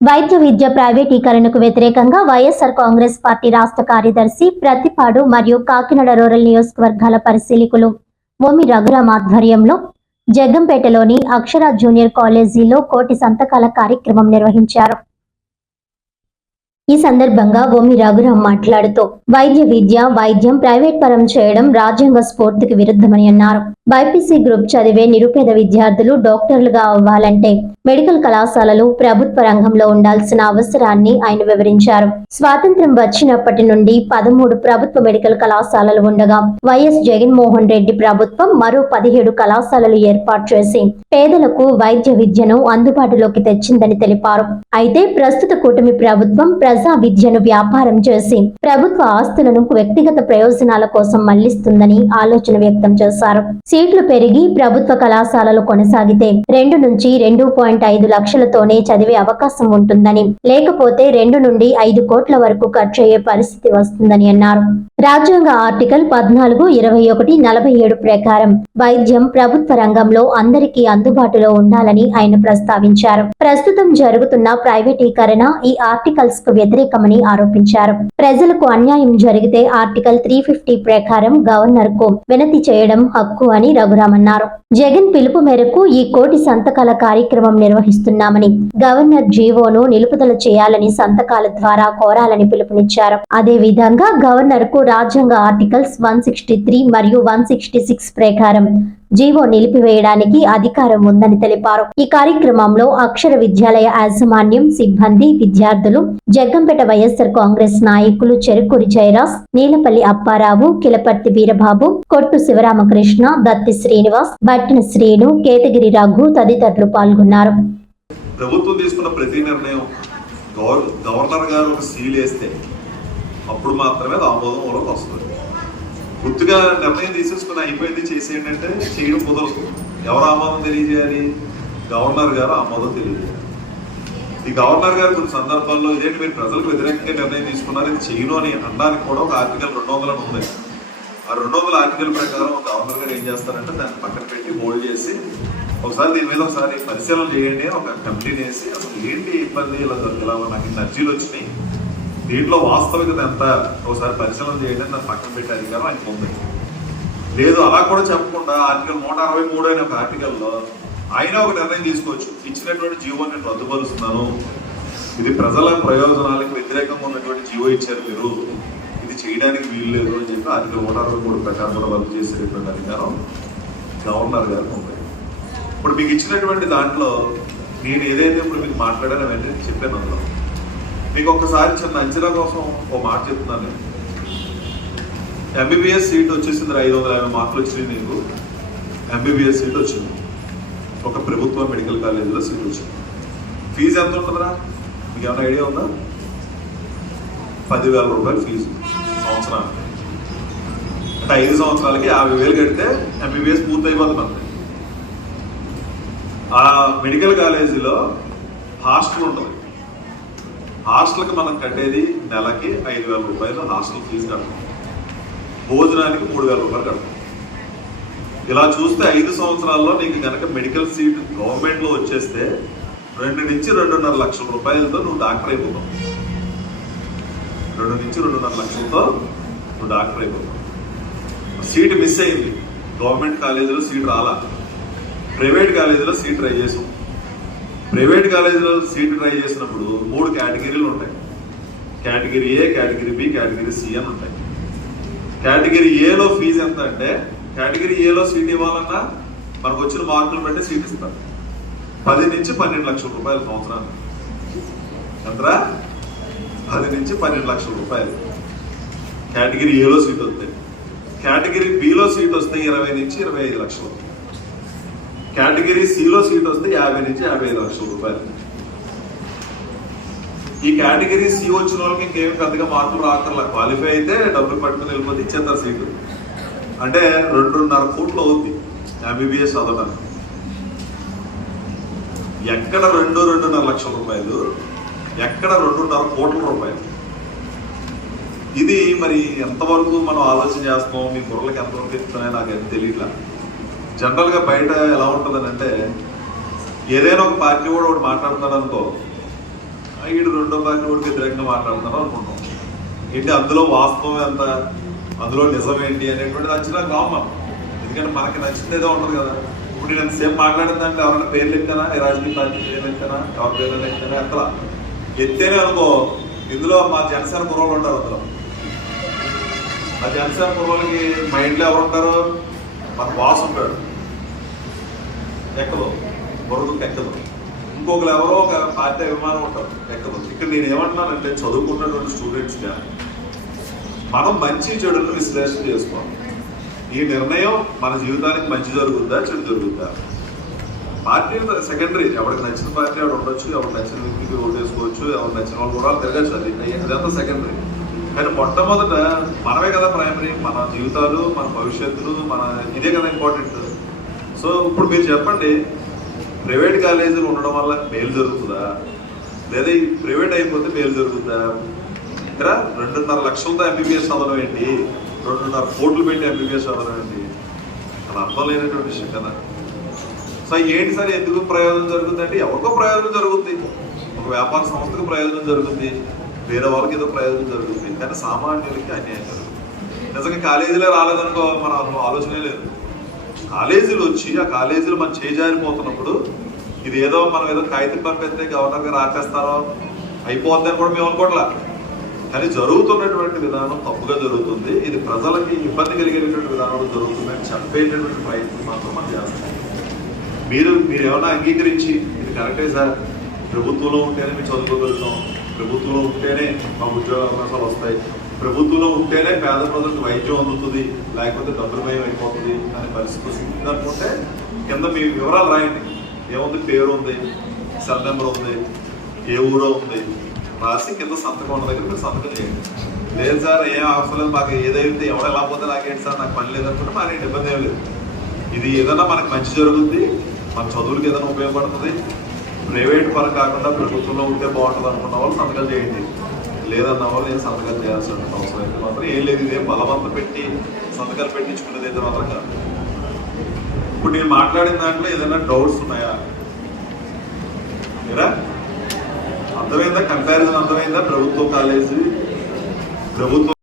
వైద్య విద్య ప్రైవేటీకరణకు వ్యతిరేకంగా వైఎస్ఆర్ కాంగ్రెస్ పార్టీ రాష్ట్ర కార్యదర్శి ప్రతిపాడు మరియు కాకినాడ రూరల్ నియోజకవర్గాల పరిశీలకులు ఓమి రఘురాం ఆధ్వర్యంలో జగ్గంపేటలోని అక్షర జూనియర్ కాలేజీలో కోటి సంతకాల కార్యక్రమం నిర్వహించారు. ఈ సందర్భంగా ఓమి రఘురాం మాట్లాడుతూ వైద్యం ప్రైవేట్ పరం చేయడం రాజ్యాంగ స్ఫూర్తికి విరుద్ధమని అన్నారు. బైపీసీ గ్రూప్ చదివే నిరుపేద విద్యార్థులు డాక్టర్లుగా అవ్వాలంటే మెడికల్ కళాశాలలు ప్రభుత్వ రంగంలో ఉండాల్సిన అవసరాన్ని ఆయన వివరించారు. స్వాతంత్ర్యం వచ్చినప్పటి నుండి 13 ప్రభుత్వ మెడికల్ కళాశాలలు ఉండగా వైఎస్ జగన్మోహన్ రెడ్డి ప్రభుత్వం మరో 17 కళాశాలలు ఏర్పాటు చేసి పేదలకు వైద్య విద్యను అందుబాటులోకి తెచ్చిందని తెలిపారు. అయితే ప్రస్తుత కూటమి ప్రభుత్వం ప్రజా విద్యను వ్యాపారం చేసి ప్రభుత్వ ఆస్తులను వ్యక్తిగత ప్రయోజనాల కోసం మళ్లిస్తుందని ఆలోచన వ్యక్తం చేశారు. సీట్లు పెరిగి ప్రభుత్వ కళాశాలలు కొనసాగితే 2 నుంచి 2.5 లక్షలతోనే చదివే అవకాశం ఉంటుందని, లేకపోతే 2 నుండి 5 కోట్ల వరకు ఖర్చు అయ్యే పరిస్థితి వస్తుందని అన్నారు. రాజ్యాంగ ఆర్టికల్ 14, 21, 47 ప్రకారం వైద్యం ప్రభుత్వ రంగంలో అందరికీ అందుబాటులో ఉండాలని ఆయన ప్రస్తావించారు. ప్రస్తుతం జరుగుతున్న ప్రైవేటీకరణ ఈ ఆర్టికల్స్ కు వ్యతిరేకమని ఆరోపించారు. ప్రజలకు అన్యాయం జరిగితే ఆర్టికల్ 350 ప్రకారం గవర్నర్ కు వినతి చేయడం హక్కు అని రఘురాం అన్నారు. జగన్ పిలుపు మేరకు ఈ కోటి సంతకాల కార్యక్రమం నిర్వహిస్తున్నామని, గవర్నర్ జీవోను నిలుపుదల చేయాలని సంతకాల ద్వారా కోరాలని పిలుపునిచ్చారు. అదే విధంగా గవర్నర్ కు రాజ్యాంగ ఆర్టికల్స్ 163 మరియు 166 ప్రకారం జీవో నిలిపివేయడానికి అధికారం ఉందని తెలిపారు. ఈ కార్యక్రమంలో అక్షర విద్యాలయ యాజమాన్యం, సిబ్బంది, విద్యార్థులు, జగ్గంపేట వైఎస్ఆర్ కాంగ్రెస్ నాయకులు చెరుకూరి జయరాజ్, నీలపల్లి అప్పారావు, కిలపర్తి వీరబాబు, కొట్టు శివరామకృష్ణ, దత్తి శ్రీనివాస్, బట్టిన శ్రీను, కేతగిరి రఘు తదితరులు పాల్గొన్నారు. ప్రభుత్వం తీసుకున్న ప్రతి నిర్ణయం గవర్నర్ గారు ఒక సీల్ వేస్తే అప్పుడు మాత్రమే ఆమోదంలోకి వస్తుంది. పూర్తిగా నిర్ణయం తీసేసుకుని అయిపోయింది చేసేయండి అంటే చేయడం కుదరదు. ఎవరు ఆమోదం తెలియజేయాలి? గవర్నర్ గారు ఆమోదం తెలియజేయాలి. ఈ గవర్నర్ గారు కొన్ని సందర్భాల్లో ఇదేంటి మీరు ప్రజలకు వ్యతిరేకంగా నిర్ణయం తీసుకున్నారు, ఇది చేయను అని అనడానికి కూడా ఒక ఆర్టికల్ 200 ఉంది. ఆ 200 ఆర్టికల్ ప్రకారం గవర్నర్ గారు ఏం చేస్తారంటే దాన్ని పక్కన పెట్టి హోల్డ్ చేసి ఒకసారి దీని మీద ఒకసారి పరిశీలన చేయండి, ఒక కమిటీని వేసి అసలు ఏంటి ఇబ్బంది, ఇలా నాకు ఎనర్జీలు వచ్చినాయి, దీంట్లో వాస్తవికత ఎంత ఒకసారి పరిశీలన చేయండి దాన్ని పక్కన పెట్టే అధికారం ఆయనకు ఉంది. లేదు అలా కూడా చెప్పకుండా ఆర్టికల్ 163 అనే ఒక ఆర్టికల్లో ఆయన ఒక నిర్ణయం తీసుకోవచ్చు. ఇచ్చినటువంటి జీవో నేను రద్దుపరుస్తున్నాను, ఇది ప్రజల ప్రయోజనాలకు వ్యతిరేకంగా ఉన్నటువంటి జీవో ఇచ్చారు మీరు, ఇది చేయడానికి వీలు లేదు అని చెప్పి ఆర్టికల్ 163 ప్రకారం కూడా రద్దు చేసేటువంటి అధికారం గవర్నర్ గారికి ఉంది. ఇప్పుడు మీకు ఇచ్చినటువంటి దాంట్లో నేను ఏదైతే ఇప్పుడు మీకు మాట్లాడానో వెంటనే చెప్పాను. అందులో మీకు ఒక్కసారి చిన్న అంచనా కోసం ఒక మాట చెప్తున్నాను. నేను ఎంబీబీఎస్ సీట్ వచ్చేసింది, 550 మార్కులు వచ్చినాయి. నీకు ఎంబీబీఎస్ సీట్ వచ్చింది, ఒక ప్రభుత్వ మెడికల్ కాలేజీలో సీట్ వచ్చింది. ఫీజు ఎంత ఉంటుందిరా మీకు ఏమైనా ఐడియా ఉందా? 10,000 రూపాయలు ఫీజు సంవత్సరానికి. అంటే 5 సంవత్సరాలకి 50,000 కడితే ఎంబీబీఎస్ పూర్తి అయిపోతుంది. అంతే. ఆ మెడికల్ కాలేజీలో హాస్టల్ ఉంటుంది. హాస్టల్కి మనం కట్టేది నెలకి 5,000 రూపాయలు హాస్టల్ ఫీజు కడతాం. భోజనానికి 3,000 రూపాయలు కడతాం. ఇలా చూస్తే 5 సంవత్సరాల్లో నీకు కనుక మెడికల్ సీట్ గవర్నమెంట్లో వచ్చేస్తే 2 నుంచి 2.5 లక్షల రూపాయలతో నువ్వు డాక్టర్ అయిపోతావు. 2 నుంచి 2.5 లక్షలతో నువ్వు డాక్టర్ అయిపోతావు. సీట్ మిస్ అయింది, గవర్నమెంట్ కాలేజీలో సీట్ రాలా, ప్రైవేట్ కాలేజీలో సీట్ ట్రై చేసాం. ప్రైవేట్ కాలేజీలో సీట్ ట్రై చేసినప్పుడు 3 కేటగిరీలు ఉంటాయి. Category A, category B, category C అని ఉంటాయి. కేటగిరీ ఏలో ఫీజు ఎంత అంటే, కేటగిరీ ఏలో సీట్ ఇవ్వాలన్నా మనకు వచ్చిన మార్కులు బట్టి సీట్ ఇస్తారు. 10 నుంచి 12 లక్షల రూపాయలు సంవత్సరానికి. ఎంతరా? 10 నుంచి 12 లక్షల రూపాయలు కేటగిరీ ఏలో సీట్ వస్తాయి. కేటగిరీ బిలో సీట్ వస్తే 20 నుంచి 25 లక్షలు. కేటగిరీ సిలో సీట్ వస్తే 50 నుంచి 55 లక్షల రూపాయలు. ఈ కేటగిరీ సి వచ్చిన వాళ్ళకి ఇంకేమి పెద్దగా మార్కులు రాకర్లా, క్వాలిఫై అయితే డబ్బులు పట్టుకుని వెళ్ళిపోతే ఇచ్చేస్తారు సీటు. అంటే 2.5 కోట్లు అవుద్ది ఎంబీబీఎస్ చదవడానికి. ఎక్కడ 2.5 లక్షల రూపాయలు, ఎక్కడ 2.5 కోట్ల రూపాయలు. ఇది మరి ఎంతవరకు మనం ఆలోచన చేస్తాం, మీ బుర్రలకు ఎంతవరకు ఇస్తున్నాయో నాకు తెలియట్లా. జనరల్గా బయట ఎలా ఉంటుందని అంటే, ఏదైనా ఒక పార్టీ కూడా ఒకటి మాట్లాడుతున్నాడు అనుకో, వీడు రెండో పార్టీ కూడా వ్యతిరేకంగా మాట్లాడుతున్నారు అనుకుంటాం. ఏంటి అందులో వాస్తవం ఎంత, అందులో నిజం ఏంటి అనేటువంటిది అంచనా కావు మనం. ఎందుకంటే మనకి నచ్చింది ఏదో ఉంటుంది కదా. ఇప్పుడు నేను ఎంతసేపు మాట్లాడిన దాంట్లో ఎవరైనా పేర్లు ఎత్తానా, ఏ రాజకీయ పార్టీ పేర్లు ఎత్తానా, ఎవరి పేర్లు ఎత్తానా, ఎత్తలా. ఎత్తేనే అనుకో, ఇందులో మా జనసేన కుర్రోళ్ళు ఉంటారు. అందులో ఆ జనసేన కుర్రోళ్ళకి మైండ్లో ఎవరు ఉంటారు, మన బాస్ ఉంటాడు, ఎక్కదు బుర్రకు ఎక్కదు. ఇంకొకరు ఎవరో ఒక పార్టీ అభిమానం ఉంటారు, ఎక్కదు. ఇక్కడ నేను ఏమంటున్నానంటే చదువుకున్నటువంటి స్టూడెంట్స్గా మనం మంచి చెడులను విశ్లేషణ చేసుకోవాలి. ఈ నిర్ణయం మన జీవితానికి మంచి జరుగుద్దా, చెడు జరుగుద్దా. పార్టీ సెకండరీ, ఎవరికి నచ్చిన పార్టీ ఎవరు ఉండొచ్చు, ఎవరు నచ్చిన వ్యక్తికి ఓటేసుకోవచ్చు, ఎవరు నచ్చిన వాళ్ళు కూడా తిరగచ్చు, అదంతా సెకండరీ. కానీ మొట్టమొదట మనమే కదా ప్రైమరీ. మన జీవితాలు, మన భవిష్యత్తులు, మన ఇదే కదా ఇంపార్టెంట్. సో ఇప్పుడు మీరు చెప్పండి, ప్రైవేట్ కాలేజీలు ఉండడం వల్ల మేలు జరుగుతుందా, లేదా ఈ ప్రైవేట్ అయిపోతే మేలు జరుగుతుందా? ఇక్కడ 2.5 లక్షలతో ఎంబీబీఎస్ చదవడం ఏంటి, 2.5 కోట్లు పెట్టి ఎంబీబీఎస్ చదవడం ఏంటి? అది అర్థం లేనటువంటి విషయం కదా. సో ఏంటి సార్ ఎందుకు ప్రయోజనం జరుగుతుందంటే, ఎవరికో ప్రయోజనం జరుగుతుంది, ఒక వ్యాపార సంస్థకు ప్రయోజనం జరుగుతుంది, వేరే వాళ్ళకి ఏదో ప్రయోజనం జరుగుతుంది, కానీ సామాన్యులకి అన్యాయం జరుగుతుంది. నిజంగా కాలేజీలే రాలేదనుకో మన ఆలోచనే లేదు. కాలేజీలు వచ్చి ఆ కాలేజీలు మనం చేజారిపోతున్నప్పుడు ఇది ఏదో మనం ఏదో కాగితం పంపిస్తే గవర్నర్ గారు ఆపేస్తారో అయిపోద్దని కూడా మేము అనుకోవట్లా. కానీ జరుగుతున్నటువంటి విధానం తప్పుగా జరుగుతుంది, ఇది ప్రజలకి ఇబ్బంది కలిగేటువంటి విధానంలో జరుగుతుందని చెప్పేటటువంటి ప్రయత్నం మాత్రం మనం చేస్తాం. మీరు ఏమైనా అంగీకరించి ఇది కరెక్టే సార్, ప్రభుత్వంలో ఉంటేనే మేము చదువుకోగలుగుతాం, ప్రభుత్వంలో ఉంటేనే మా ఉద్యోగ అవకాశాలు వస్తాయి, ప్రభుత్వంలో ఉంటేనే పేద ప్రజలకు వైద్యం అందుతుంది, లేకపోతే డబ్బులమయం అయిపోతుంది అనే పరిస్థితి వస్తుంది అనుకుంటే కింద మీ వివరాలు రాయండి. ఏముంది, పేరు ఉంది, సెల్ నెంబర్ ఉంది, ఏ ఊరో ఉంది, రాసి కింద సంతకం ఉన్న దగ్గర మీరు సంతకం చేయండి. లేదు సార్ ఏం అవసరం లేదు, మాకు ఏదైతే ఎవరు ఎలా పోతే నాకేంటి సార్, నాకు పని లేదనుకుంటే మాకు ఇబ్బంది ఏం లేదు. ఇది ఏదైనా మనకు మంచి జరుగుతుంది, మన చదువులకి ఏదైనా ఉపయోగపడుతుంది, ప్రైవేట్ పని కాకుండా ప్రభుత్వంలో ఉంటే బాగుంటుంది అనుకున్న వాళ్ళు సంతకాలు చేయండి. లేదన్న వాళ్ళు నేను సంతకాలు చేయాల్సిన అవసరం అయితే మాత్రం ఏం లేదు. ఇదేం బలవంతం పెట్టి సంతకాలు పెట్టించుకునేది అయితే మాత్రం కాదు. ఇప్పుడు నేను మాట్లాడిన దాంట్లో ఏదైనా డౌట్స్ ఉన్నాయా? మీరా అర్థమైందా? కంపారిజన్ అర్థమైందా? ప్రభుత్వ కాలేజీ, ప్రభుత్వం